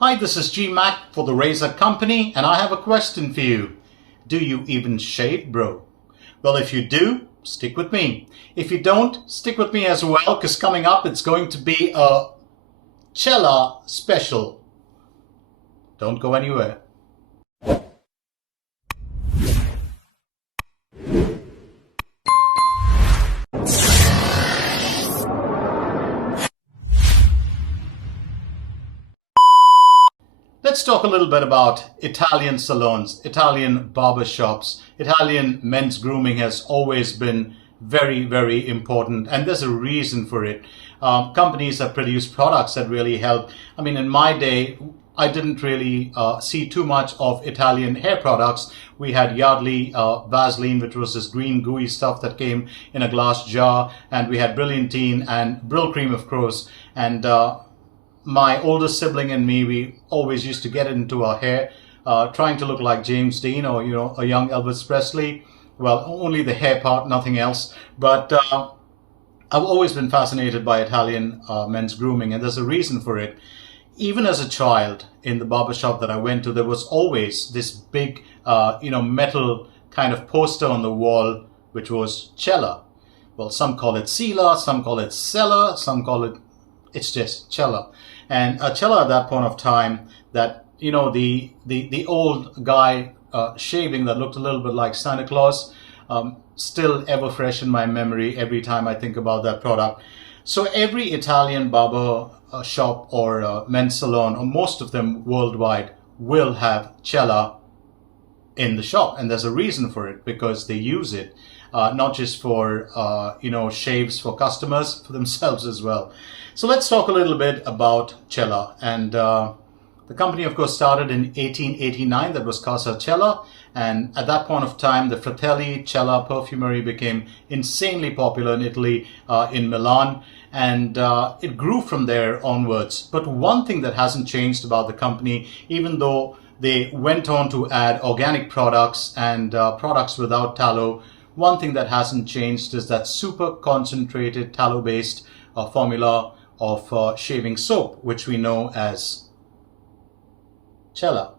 Hi, this is GMac for the Razor Company, and I have a question for you. Do you even shave, bro? Well, if you do, stick with me. If you don't, stick with me as well, because coming up it's going to be a Cella special. Don't go anywhere. Let's talk a little bit about Italian salons, Italian barbershops. Italian men's grooming has always been very, very important, and there's a reason for it. Companies have produced products that really help. I mean, in my day, I didn't really see too much of Italian hair products. We had Yardley Vaseline, which was this green gooey stuff that came in a glass jar, and we had Brilliantine and Brill Cream, of course, and my older sibling and me, we always used to get into our hair, trying to look like James Dean or, a young Elvis Presley. Well, only the hair part, nothing else. But I've always been fascinated by Italian men's grooming, and there's a reason for it. Even as a child in the barbershop that I went to, there was always this big, metal kind of poster on the wall, which was Cella. Well, some call it Cella, some call it Cella, some call it, it's just Cella. And Cella at that point of time, that, the old guy shaving that looked a little bit like Santa Claus, still ever fresh in my memory every time I think about that product. So every Italian barber shop or men's salon, or most of them worldwide, will have Cella in the shop. And there's a reason for it, because they use it not just for, shaves for customers, for themselves as well. So let's talk a little bit about Cella. And the company, of course, started in 1889. That was Casa Cella. And at that point of time, the Fratelli Cella perfumery became insanely popular in Italy, in Milan. And it grew from there onwards. But one thing that hasn't changed about the company, even though they went on to add organic products and products without tallow, one thing that hasn't changed is that super concentrated tallow-based formula of shaving soap, which we know as Cella.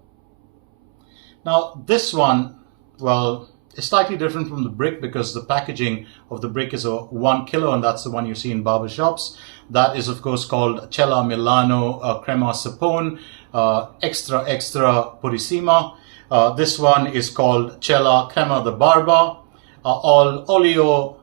Now, this one, well, is slightly different from the brick because the packaging of the brick is a 1 kilo, and that's the one you see in barbershops. That is, of course, called Cella Milano Crema Sapone Extra Extra Purissima. This one is called Cella Crema the Barba. Olio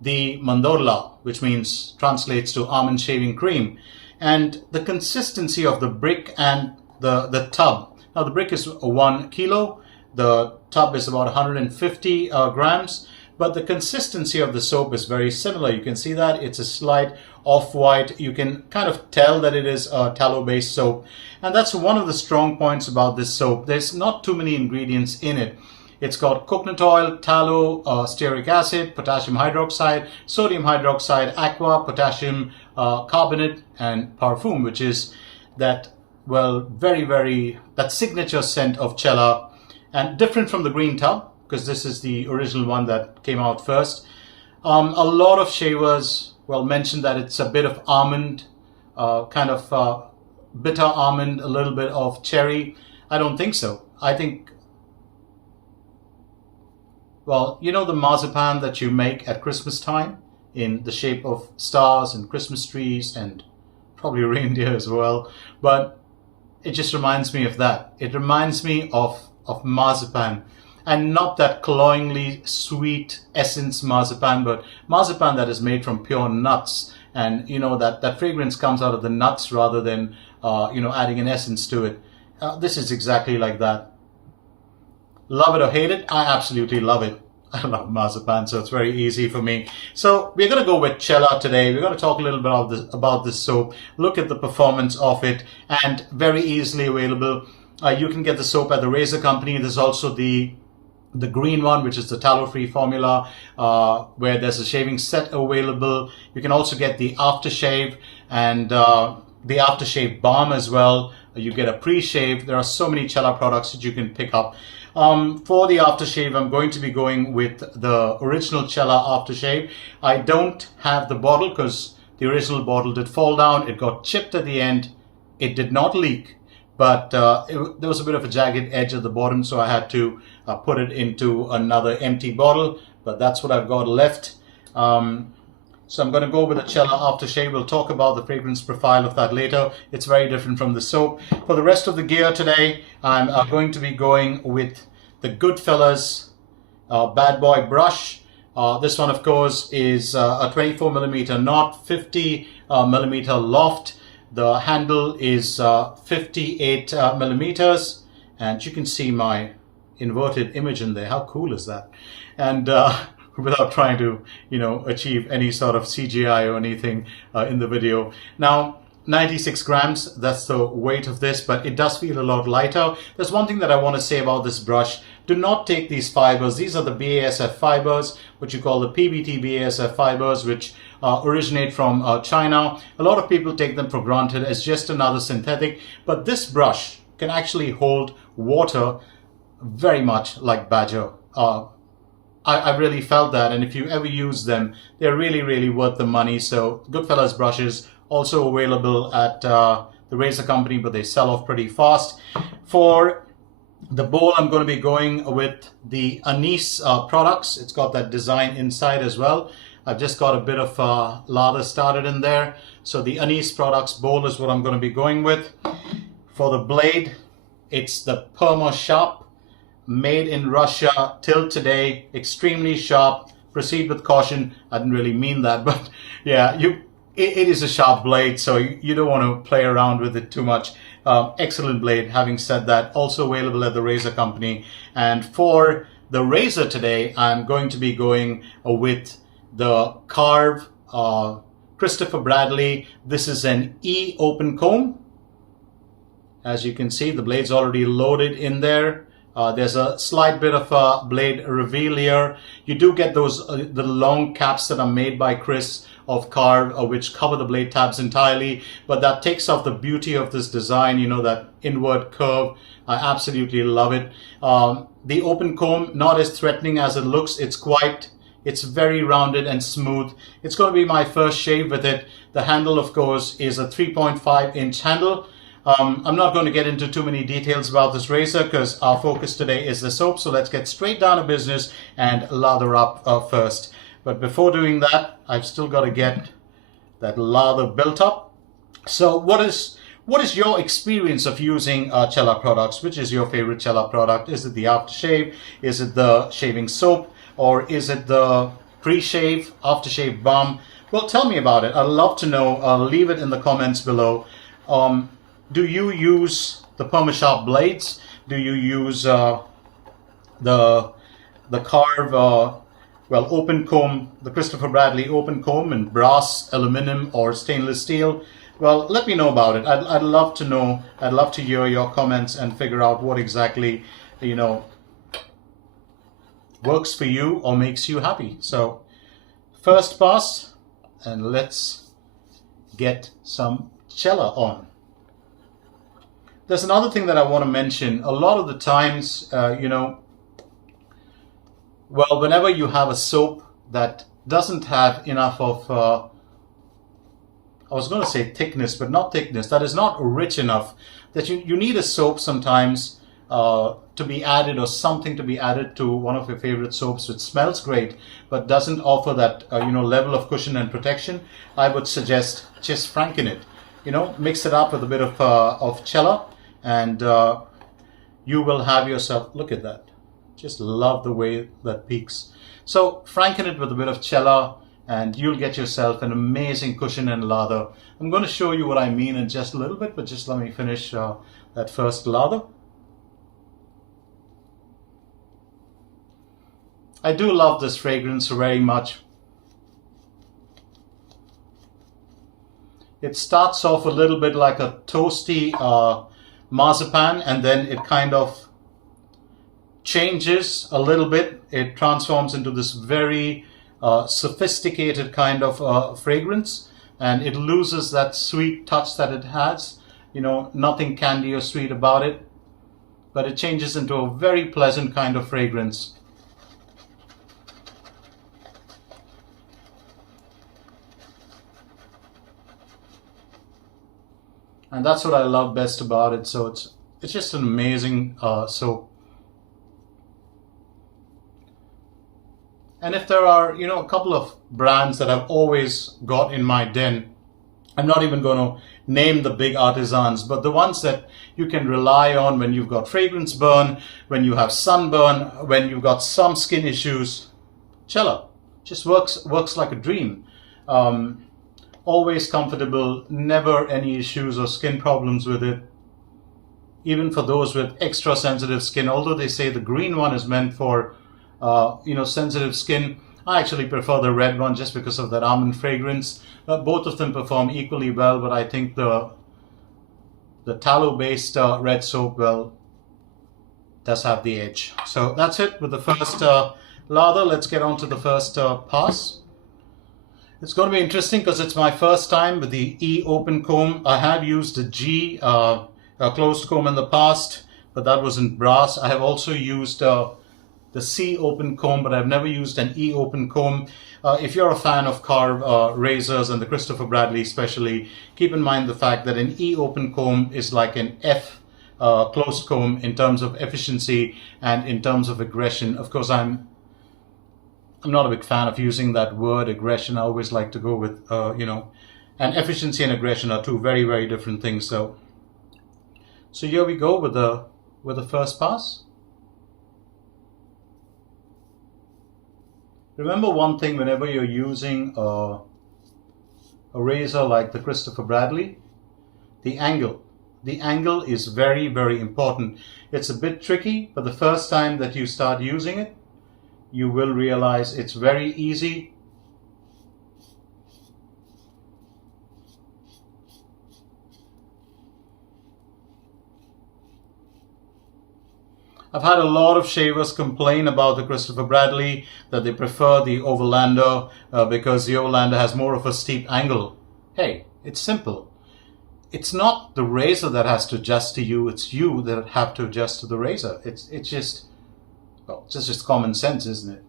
the Mandorla, which means translates to almond shaving cream. And the consistency of the brick and the tub. Now the brick is 1 kilo, the tub is about 150 grams, but the consistency of the soap is very similar. You can see that it's a slight off-white. You can kind of tell that it is a tallow-based soap. And that's one of the strong points about this soap. There's not too many ingredients in it. It's got coconut oil, tallow, stearic acid, potassium hydroxide, sodium hydroxide, aqua, potassium carbonate, and parfum, which is that, well, very, very, that signature scent of Cella, and different from the green tub, because this is the original one that came out first. A lot of shavers, well, mention that it's a bit of almond, kind of bitter almond, a little bit of cherry. I don't think so. I think, well, you know the marzipan that you make at Christmas time in the shape of stars and Christmas trees and probably reindeer as well. But it just reminds me of that. It reminds me of marzipan, and not that cloyingly sweet essence marzipan, but marzipan that is made from pure nuts. And that fragrance comes out of the nuts rather than adding an essence to it. This is exactly like that. Love it or hate it, I absolutely love it. I love marzipan, so it's very easy for me. So we're going to go with Cella today. We're going to talk a little bit about this soap, look at the performance of it, and very easily available. You can get the soap at the Razor Company. There's also the green one, which is the tallow-free formula, where there's a shaving set available. You can also get the aftershave and the aftershave balm as well. You get a pre-shave. There are so many Cella products that you can pick up. For the aftershave, I'm going to be going with the original Cella aftershave. I don't have the bottle because the original bottle did fall down. It got chipped at the end. it did not leak, but there was a bit of a jagged edge at the bottom, so I had to put it into another empty bottle, but that's what I've got left. So I'm going to go with a Cella aftershave. We'll talk about the fragrance profile of that later. It's very different from the soap. For the rest of the gear today, I'm going to be going with the Goodfellas Bad Boy brush. This one, of course, is a 24 millimeter knot, 50 millimeter loft. The handle is 58 millimeters, and you can see my inverted image in there. How cool is that? And without trying to, achieve any sort of CGI or anything in the video. Now, 96 grams, that's the weight of this, but it does feel a lot lighter. There's one thing that I want to say about this brush. Do not take these fibers. These are the BASF fibers, what you call the PBT BASF fibers, which originate from China. A lot of people take them for granted as just another synthetic, but this brush can actually hold water very much like Badger. I really felt that, and if you ever use them, they're really, really worth the money. So Goodfellas brushes also available at the razor company, but they sell off pretty fast. For the bowl, I'm going to be going with the Anise products. It's got that design inside as well. I've just got a bit of lather started in there. So the Anise products bowl is what I'm going to be going with. For the blade, it's the Perma Sharp. Made in Russia till today, extremely sharp. Proceed with caution. I didn't really mean that, but yeah, it is a sharp blade, so you don't want to play around with it too much. Excellent blade. Having said that, also available at the razor company. And for the razor today, I'm going to be going with the Karve Christopher Bradley. This is an E open comb. As you can see, the blade's already loaded in there. There's a slight bit of a blade reveal here. You do get those the long caps that are made by Chris of Karve, which cover the blade tabs entirely, but that takes off the beauty of this design, that inward curve. I absolutely love it. The open comb, not as threatening as it looks. It's very rounded and smooth. It's going to be my first shave with it. The handle, of course, is a 3.5-inch handle. I'm not going to get into too many details about this razor because our focus today is the soap. So let's get straight down to business and lather up first. But before doing that, I've still got to get that lather built up. So what is your experience of using Cella products? Which is your favorite Cella product? Is it the aftershave? Is it the shaving soap? Or is it the pre-shave, aftershave balm? Well, tell me about it. I'd love to know. Leave it in the comments below. Do you use the Perma Sharp blades? Do you use the Karve open comb, the Christopher Bradley open comb in brass, aluminum, or stainless steel? Well, let me know about it. I'd love to know. I'd love to hear your comments and figure out what exactly works for you or makes you happy. So first pass, and let's get some Cella on. There's another thing that I want to mention. A lot of the times, whenever you have a soap that doesn't have enough of, I was going to say thickness, but not thickness, that is not rich enough, that you need a soap sometimes to be added, or something to be added to one of your favorite soaps which smells great but doesn't offer that level of cushion and protection. I would suggest just franken it. Mix it up with a bit of Cella, and you will have yourself, look at that, just love the way that peaks. So franken it with a bit of Cella and you'll get yourself an amazing cushion and lather. I'm going to show you what I mean in just a little bit, but just let me finish that first lather. I do love this fragrance very much. It starts off a little bit like a toasty marzipan, and then it kind of changes a little bit. It transforms into this very sophisticated kind of fragrance, and it loses that sweet touch that it has. Nothing candy or sweet about it, but it changes into a very pleasant kind of fragrance. And that's what I love best about it. So it's just an amazing soap. And if there are, a couple of brands that I've always got in my den, I'm not even going to name the big artisans, but the ones that you can rely on when you've got fragrance burn, when you have sunburn, when you've got some skin issues. Cella just works like a dream. Always comfortable, never any issues or skin problems with it. Even for those with extra sensitive skin, although they say the green one is meant for sensitive skin, I actually prefer the red one just because of that almond fragrance. Both of them perform equally well, but I think the tallow-based red soap, well, does have the edge. So that's it with the first lather. Let's get on to the first pass. It's going to be interesting because it's my first time with the E open comb. I have used a G closed comb in the past, but that was in brass. I have also used the C open comb, but I've never used an E open comb. If you're a fan of Karve razors and the Christopher Bradley especially, keep in mind the fact that an E open comb is like an F closed comb in terms of efficiency and in terms of aggression. Of course, I'm not a big fan of using that word aggression. I always like to go with and efficiency and aggression are two very, very different things. So here we go with the first pass. Remember one thing whenever you're using a razor like the Christopher Bradley, the angle. The angle is very, very important. It's a bit tricky, but the first time that you start using it, you will realize it's very easy. I've had a lot of shavers complain about the Christopher Bradley, that they prefer the Overlander because the Overlander has more of a steep angle. Hey, it's simple. It's not the razor that has to adjust to you, it's you that have to adjust to the razor. It's just common sense, isn't it?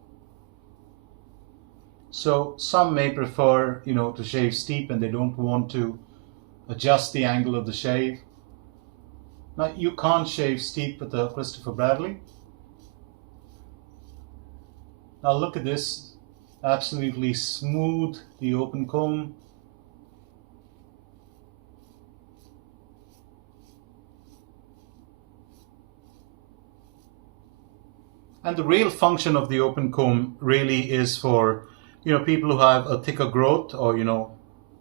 So some may prefer, to shave steep and they don't want to adjust the angle of the shave. Now, you can't shave steep with the Christopher Bradley. Now look at this, absolutely smooth, the open comb. And the real function of the open comb really is for, people who have a thicker growth or,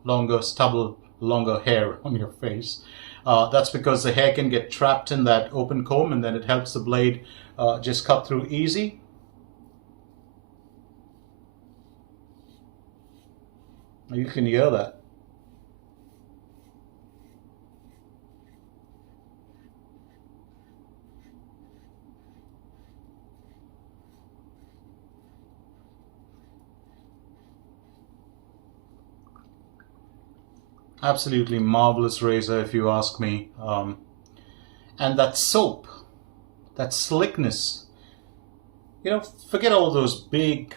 longer stubble, longer hair on your face. That's because the hair can get trapped in that open comb and then it helps the blade just cut through easy. You can hear that. Absolutely marvelous razor if you ask me. And that soap, that slickness, forget all those big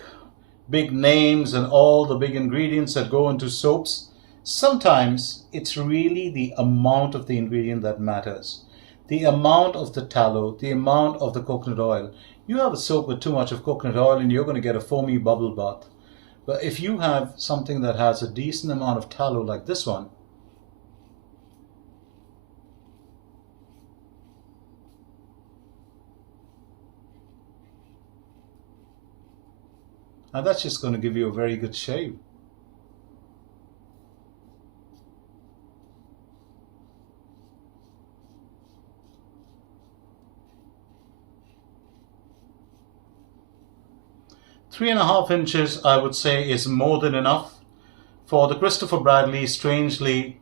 names and all the big ingredients that go into soaps. Sometimes it's really the amount of the ingredient that matters. The amount of the tallow, the amount of the coconut oil. You have a soap with too much of coconut oil and you're going to get a foamy bubble bath. But if you have something that has a decent amount of tallow like this one, now that's just going to give you a very good shave. Three and a half inches, I would say, is more than enough. For the Christopher Bradley, strangely,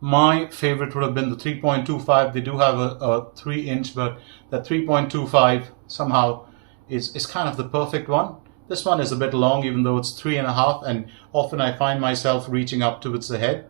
my favorite would have been the 3.25. They do have a 3-inch, but that 3.25 somehow is kind of the perfect one. This one is a bit long, even though it's 3.5, and often I find myself reaching up towards the head.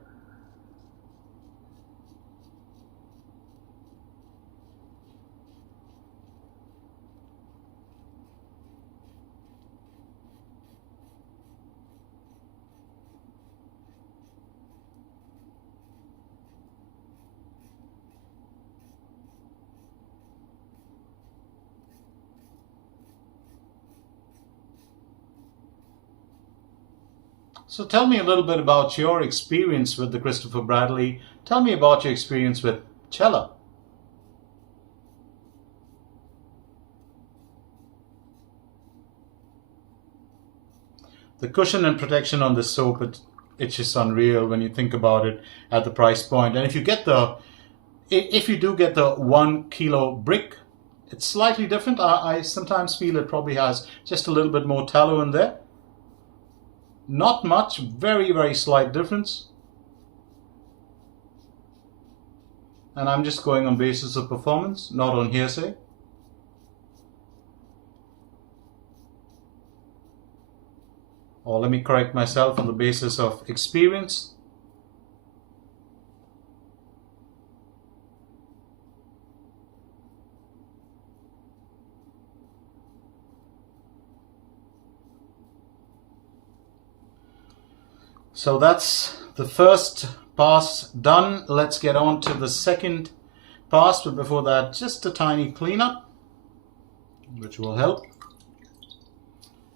So tell me a little bit about your experience with the Christopher Bradley. Tell me about your experience with Cella. The cushion and protection on this soap, it's just unreal when you think about it at the price point. And if you do get the 1 kilo brick, it's slightly different. I sometimes feel it probably has just a little bit more tallow in there. Not much, very, very slight difference. And I'm just going on basis of performance, not on hearsay. Or let me correct myself, on the basis of experience. So that's the first pass done. Let's get on to the second pass, but before that, just a tiny cleanup, which will help.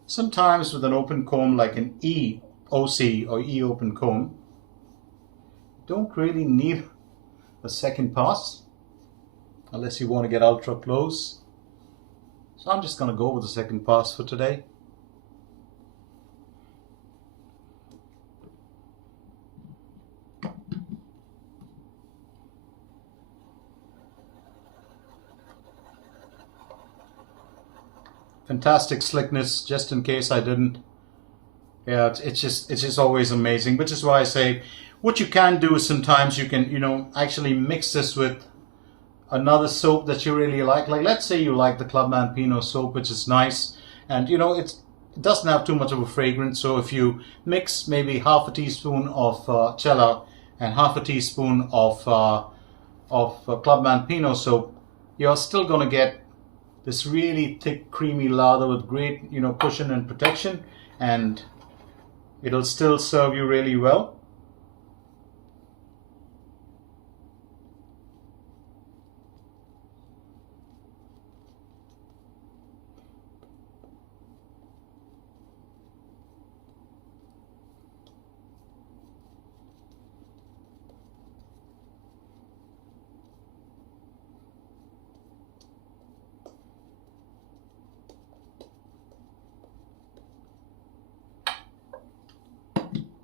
Sometimes with an open comb like an EOC or E-open comb, don't really need a second pass unless you want to get ultra close. So I'm just going to go with the second pass for today. Fantastic slickness, just in case I didn't. Yeah, it's just always amazing, which is why I say what you can do is sometimes you can, actually mix this with another soap that you really like. Like, let's say you like the Clubman Pinot soap, which is nice, and it doesn't have too much of a fragrance. So if you mix maybe half a teaspoon of Cella and half a teaspoon of Clubman Pinot soap, you're still going to get this really thick, creamy lather with great, cushion and protection, and it'll still serve you really well.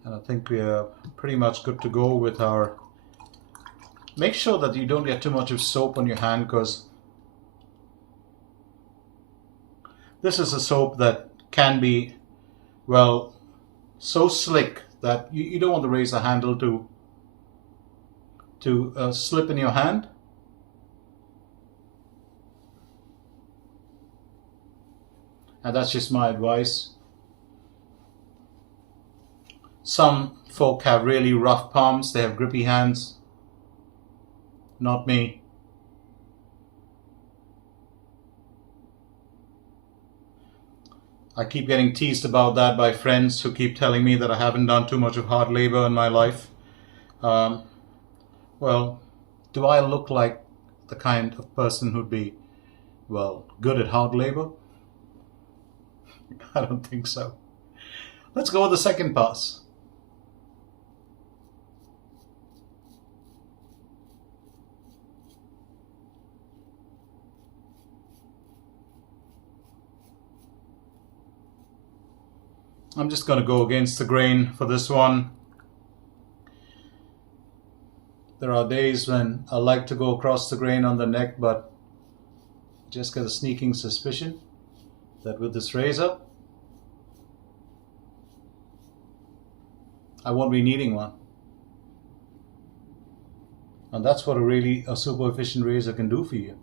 And I think we are pretty much good to go with our... Make sure that you don't get too much of soap on your hand, because this is a soap that can be, well, so slick that you don't want the razor handle to slip in your hand. And that's just my advice. Some folk have really rough palms, they have grippy hands. Not me. I keep getting teased about that by friends who keep telling me that I haven't done too much of hard labor in my life. Well, do I look like the kind of person who'd be, well, good at hard labor? I don't think so. Let's go with the second pass. I'm just going to go against the grain for this one. There are days when I like to go across the grain on the neck, but I just get a sneaking suspicion that with this razor, I won't be needing one. And that's what a super efficient razor can do for you.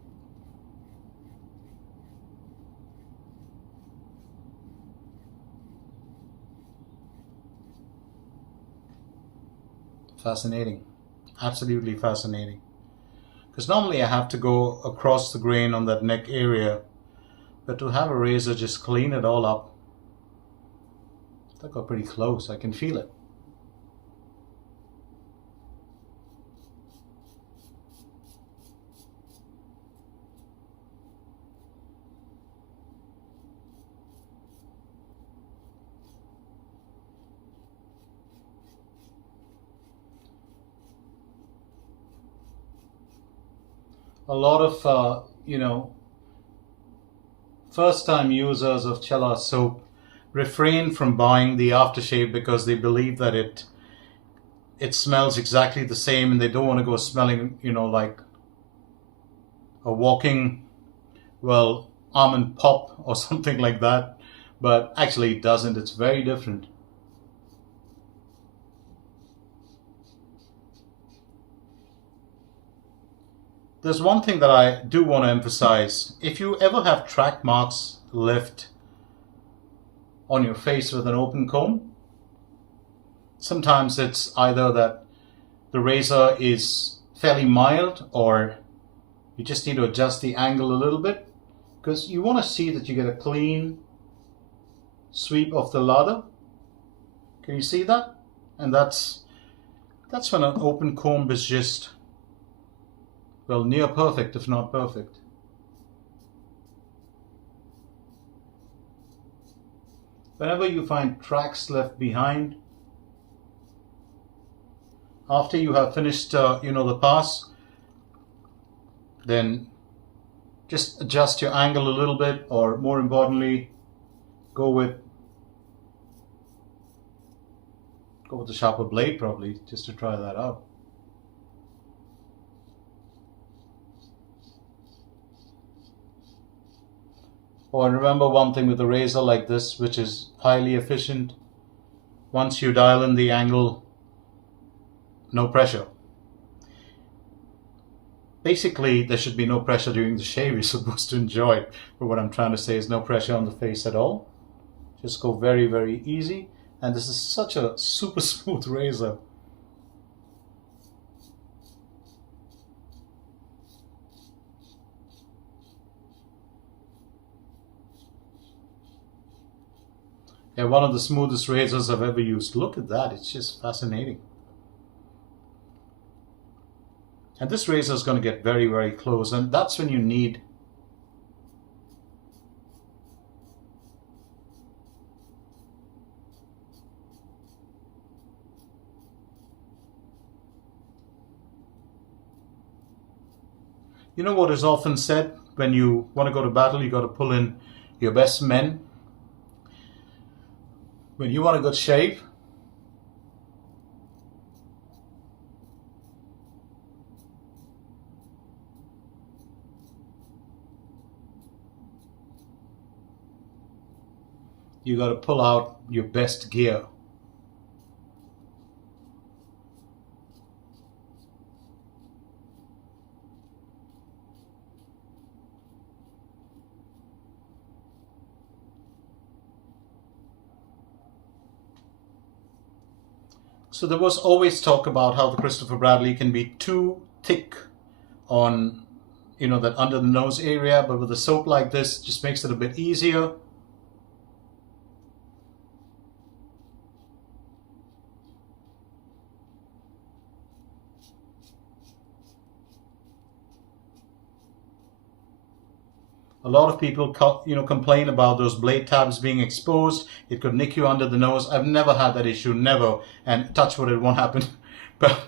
Fascinating, absolutely fascinating. Because normally I have to go across the grain on that neck area, but to have a razor just clean it all up, that got pretty close. I can feel it. A lot of, first time users of Cella soap refrain from buying the aftershave because they believe that it smells exactly the same, and they don't want to go smelling, like a walking, well, almond pop or something like that. But actually it doesn't. It's very different. There's one thing that I do want to emphasize. If you ever have track marks left on your face with an open comb, sometimes it's either that the razor is fairly mild, or you just need to adjust the angle a little bit, because you want to see that you get a clean sweep of the lather. Can you see that? And that's when an open comb is just, well, near perfect, if not perfect. Whenever you find tracks left behind, after you have finished, the pass, then just adjust your angle a little bit, or more importantly, go with the sharper blade probably, just to try that out. Or remember one thing with a razor like this, which is highly efficient. Once you dial in the angle, no pressure. Basically, there should be no pressure during the shave. You're supposed to enjoy it. But what I'm trying to say is no pressure on the face at all. Just go very, very easy. And this is such a super smooth razor. Yeah, one of the smoothest razors I've ever used. Look at that. It's just fascinating. And this razor is going to get very, very close. And that's when you need what is often said, when you want to go to battle, you got to pull in your best men. When you want a good shave, you got to pull out your best gear. So there was always talk about how the Christopher Bradley can be too thick on, that under the nose area, but with a soap like this, it just makes it a bit easier. A lot of people, complain about those blade tabs being exposed. It could nick you under the nose. I've never had that issue, never. And touch wood, it won't happen. But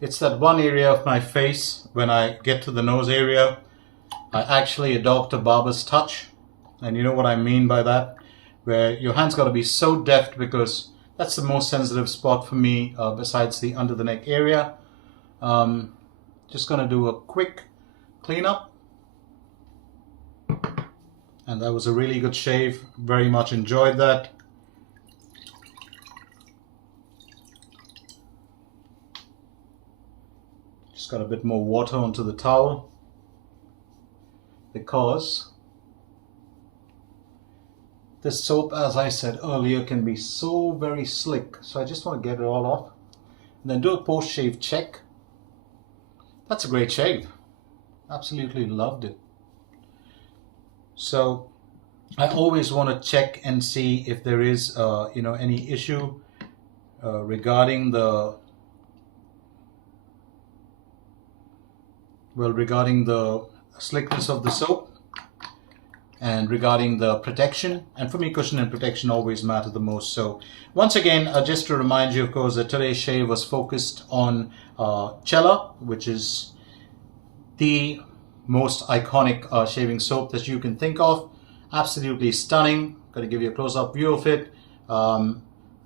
it's that one area of my face, when I get to the nose area, I actually adopt a barber's touch. And you know what I mean by that? Where your hand's got to be so deft, because that's the most sensitive spot for me, besides the under the neck area. Just going to do a quick cleanup. And that was a really good shave. Very much enjoyed that. Just got a bit more water onto the towel, because this soap, as I said earlier, can be so very slick. So I just want to get it all off. And then do a post-shave check. That's a great shave. Absolutely loved it. So I always want to check and see if there is any issue regarding the Well, regarding the slickness of the soap and regarding the protection, and for me cushion and protection always matter the most. So once again, just to remind you, of course, that today's shave was focused on Cella, which is the most iconic shaving soap that you can think of. Absolutely stunning. Going to give you a close-up view of it.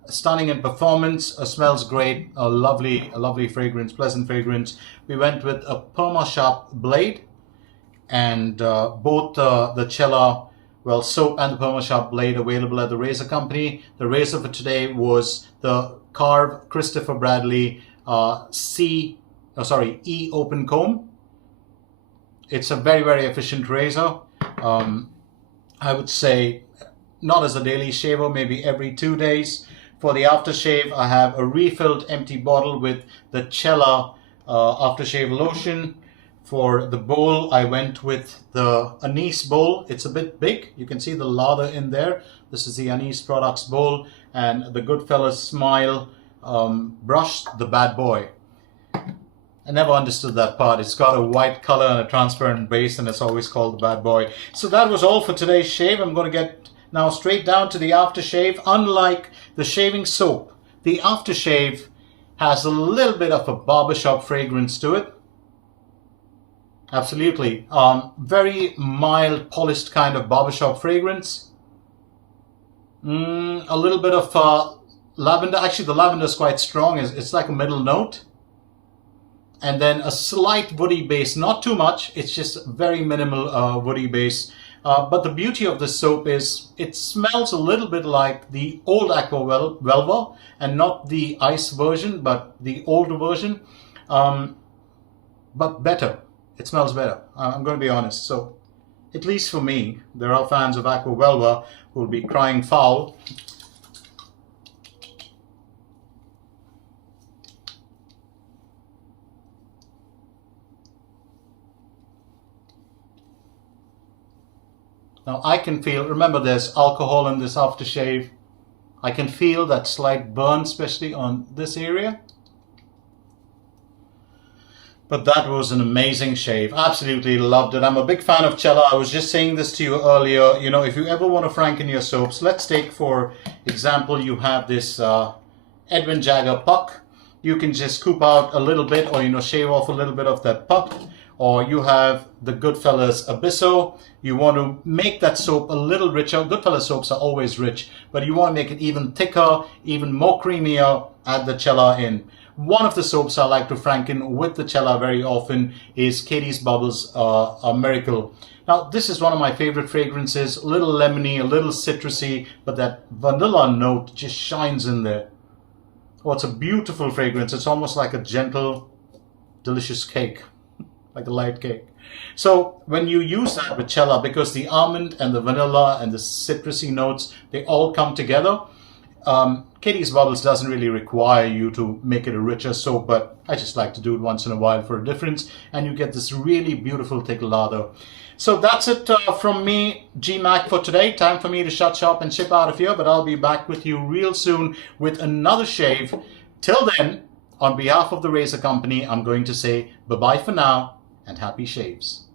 Stunning in performance, smells great, a lovely fragrance, pleasant fragrance. We went with a Perma sharp blade, and both the Cella, well, soap and the Perma sharp blade available at the razor company. The razor for today was the Karve Christopher Bradley E open comb. It's a very efficient razor. I would say not as a daily shaver, maybe every 2 days. For the aftershave, I have a refilled empty bottle with the Cella aftershave lotion. For the bowl, I went with the anise bowl. It's a bit big. You can see the lather in there. This is the Anise Products bowl, and the Goodfellas Smile brush, the bad boy. I never understood that part. It's got a white color and a transparent base, and it's always called the bad boy. So that was all for today's shave. I'm going to get now straight down to the aftershave. Unlike the shaving soap, the aftershave has a little bit of a barbershop fragrance to it. Absolutely. Very mild, polished kind of barbershop fragrance. A little bit of lavender. Actually, the lavender is quite strong. It's like a middle note. And then a slight woody base, not too much. It's just very minimal woody base. But the beauty of the soap is it smells a little bit like the old Aqua Velva, and not the ice version, but the older version. But better. It smells better. I'm going to be honest. So, at least for me, there are fans of Aqua Velva who will be crying foul. Now I can feel, remember there's alcohol in this aftershave. I can feel that slight burn, especially on this area. But that was an amazing shave. Absolutely loved it. I'm a big fan of Cella. I was just saying this to you earlier. You know, if you ever want to franken your soaps, let's take, for example, you have this Edwin Jagger puck. You can just scoop out a little bit, or, you know, shave off a little bit of that puck. Or you have the Goodfellas Abysso. You want to make that soap a little richer. Goodfellas soaps are always rich, but you want to make it even thicker, even more creamier. Add the Cella in. One of the soaps I like to franken with the Cella very often is Katie's Bubbles Miracle. Now, this is one of my favorite fragrances. A little lemony, a little citrusy, but that vanilla note just shines in there. Oh, it's a beautiful fragrance. It's almost like a gentle, delicious cake, like a light cake. So when you use that with Cella, because the almond and the vanilla and the citrusy notes, they all come together. Katie's Bubbles doesn't really require you to make it a richer soap, but I just like to do it once in a while for a difference, and you get this really beautiful thick lather. So that's it from me, GMac, for today. Time for me to shut shop and ship out of here, but I'll be back with you real soon with another shave. Till then, on behalf of the razor company, I'm going to say bye-bye for now and happy shaves.